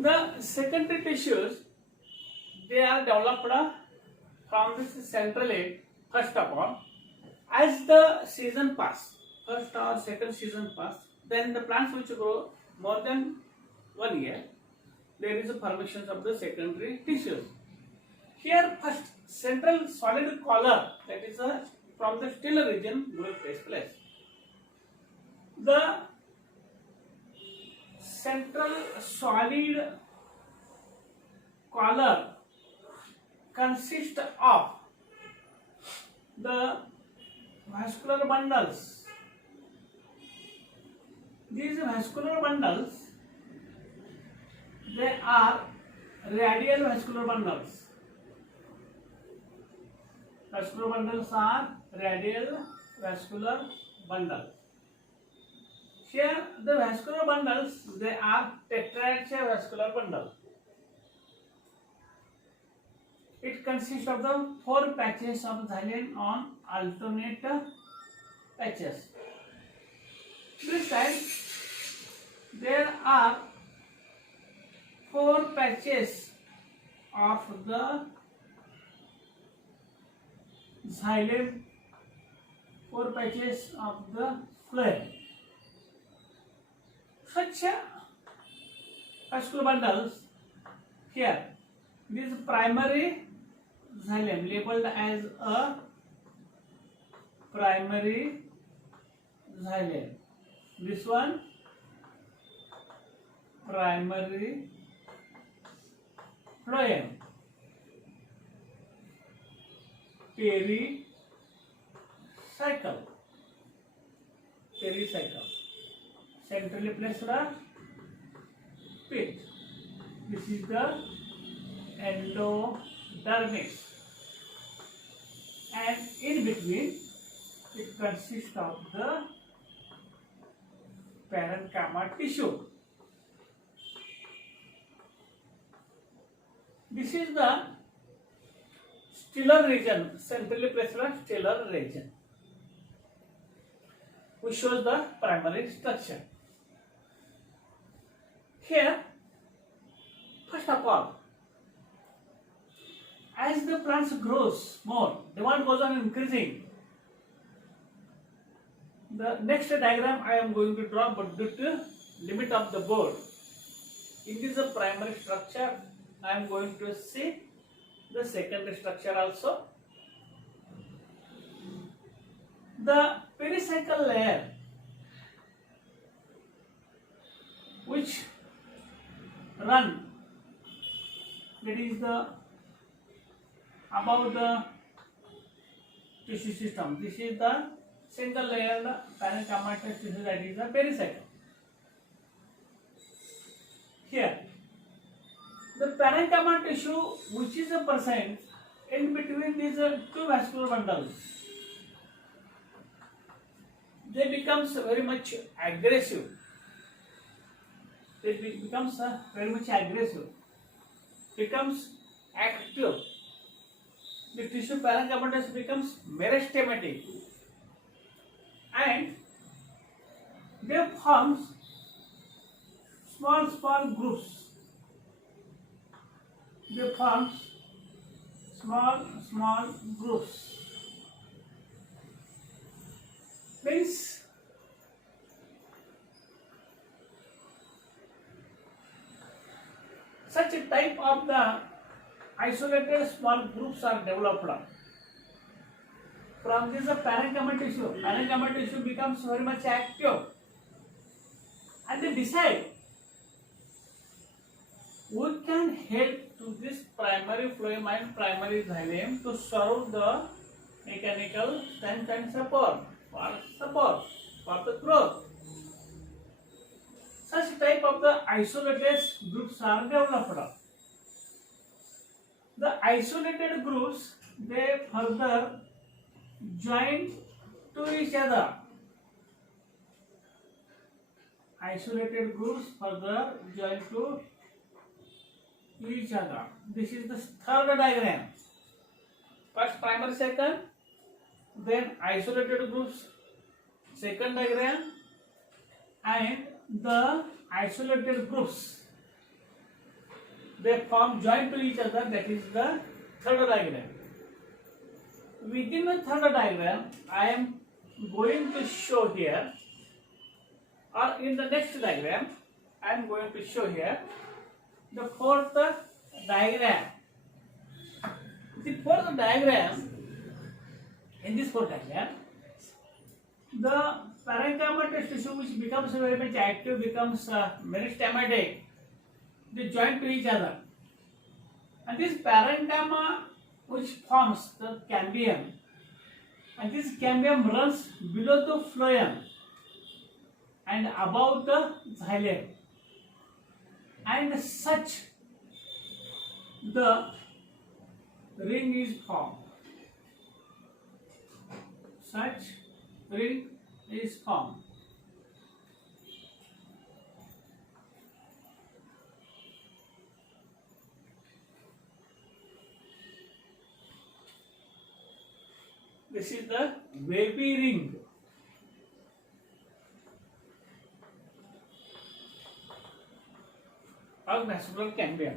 The secondary tissues, they are developed from this central egg. First of all, as the season pass, first or second season pass, then the plants which grow more than 1 year, there is a formation of the secondary tissues. Here first central solid collar, that is from the still region will take place. The central solid collar consists of the vascular bundles. These vascular bundles, they are radial vascular bundles. Vascular bundles are radial vascular bundles. Here the vascular bundles, they are tetraxial vascular bundle. It consists of the 4 patches of xylem on alternate patches. This time there are 4 patches of the xylem, 4 patches of the phloem. Such vascular bundles here, this primary xylem labeled as a primary xylem. This one primary phloem. Pericycle. Centrally placed pit. This is the endodermis, and in between it consists of the parenchyma tissue. This is the stellar region, centrally placed stellar region, which shows the primary structure. Here, first of all, as the plants grows more, demand goes on increasing. The next diagram I am going to draw, but due to limit of the board, it is a primary structure. I am going to see the secondary structure also. The pericycle layer, which run, that is the above the tissue system. This is the single layered parenchymatous tissue, that is the pericycle. Here, the parenchyma tissue, which is a percent in between these 2 vascular bundles, they becomes very much aggressive. It becomes very much aggressive, becomes active. The tissue parenchymatous becomes meristematic, and they forms small groups. They form small groups. Means such a type of the isolated small groups are developed from this parenchyma tissue. Parenchyma tissue becomes very much active, and they decide we can help to this primary phloem and primary xylem to serve the mechanical strength and support for the growth. Such type of the isolated groups are developed. The isolated groups, they further join to each other. Isolated groups further join to each other. This is the third diagram. First primary, second, then isolated groups, second diagram, and the isolated groups they form joint to each other. That is the third diagram. Within the third diagram, I am going to show here, or in the next diagram, I am going to show here the fourth diagram. The fourth diagram, in this fourth diagram, the parenchyma tissue which becomes very much active becomes meristematic. They join to each other, and this parenchyma which forms the cambium, and this cambium runs below the phloem and above the xylem, and such the ring is formed. Such ring is formed. This is the wavy ring. Of vascular cambium.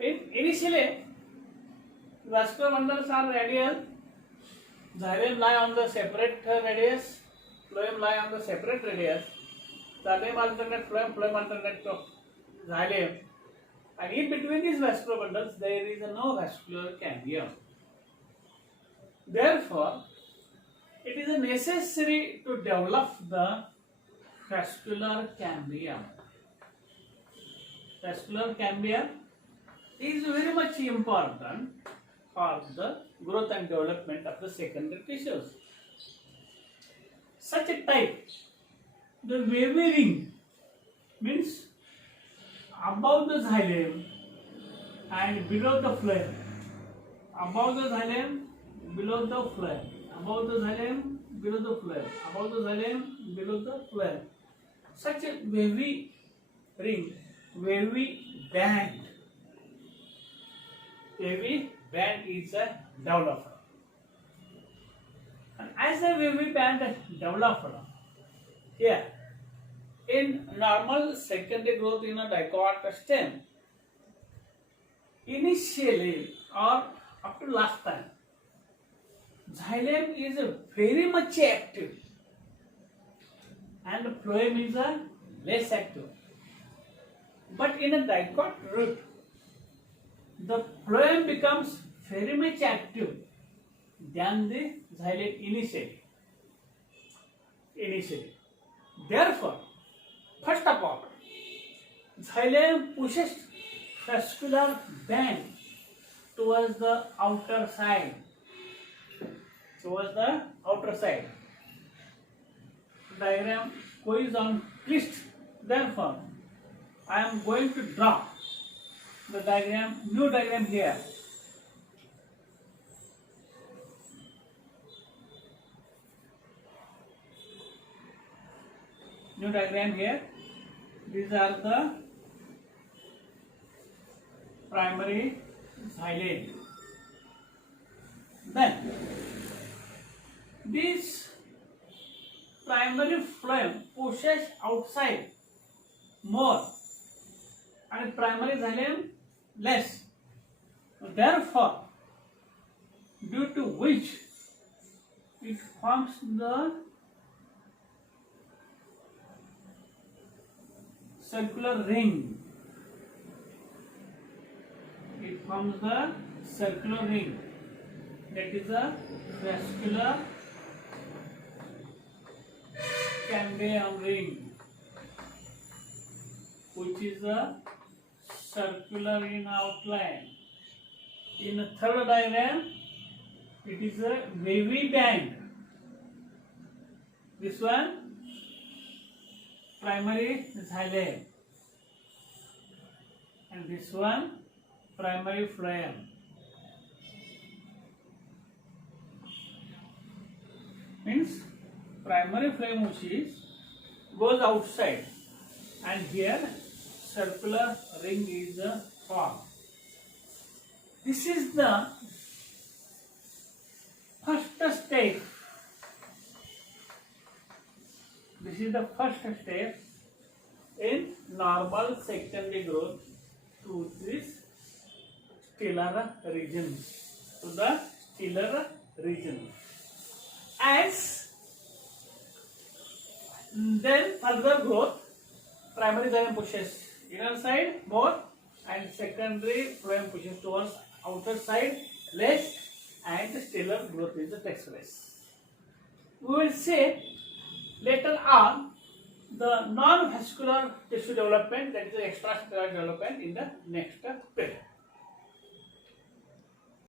Initially, vascular bundles are radial. Xylem lie on the separate radius. Phloem lie on the separate radius. Xylem alternate phloem, phloem alternate xylem. And in between these vascular bundles, there is no vascular cambium. Therefore, it is necessary to develop the vascular cambium. Vascular cambium is very much important for the growth and development of the secondary tissues. Such a type, the wavy ring, means above the xylem and below the phloem. Above the xylem, below the phloem. Above the xylem, below the phloem. Above the xylem, below the phloem. Such a wavy ring, wavy band. Wavy band is a developer. And as a wavy band developer, here in normal secondary growth in a dicot stem, initially or up to last time, xylem is very much active and phloem is less active. But in a dicot root, the phloem becomes very much active than the xylem initially. Therefore, first of all, xylem pushes vascular band towards the outer side. Diagram is on twist. Therefore, I am going to draw the diagram, new diagram here. New diagram here. These are the primary xylem. Then this primary phloem pushes outside more and primary xylem less. Therefore, due to which it forms the circular ring. It forms the circular ring. That is a vascular cambium ring, which is a circular in outline. In the third diagram, it is a wavy band. This one, primary xylem, and this one, primary phloem. Means primary phloem which is goes outside, and here circular ring is formed. This is the first step. This is the first step in normal secondary growth to this stellar region, to the stellar region. As then further growth, primary xylem pushes inner side more and secondary phloem pushes towards outer side less, and stellar growth is the takes place. We will say later on the non-vascular tissue development, that is the extracellular development, in the next period.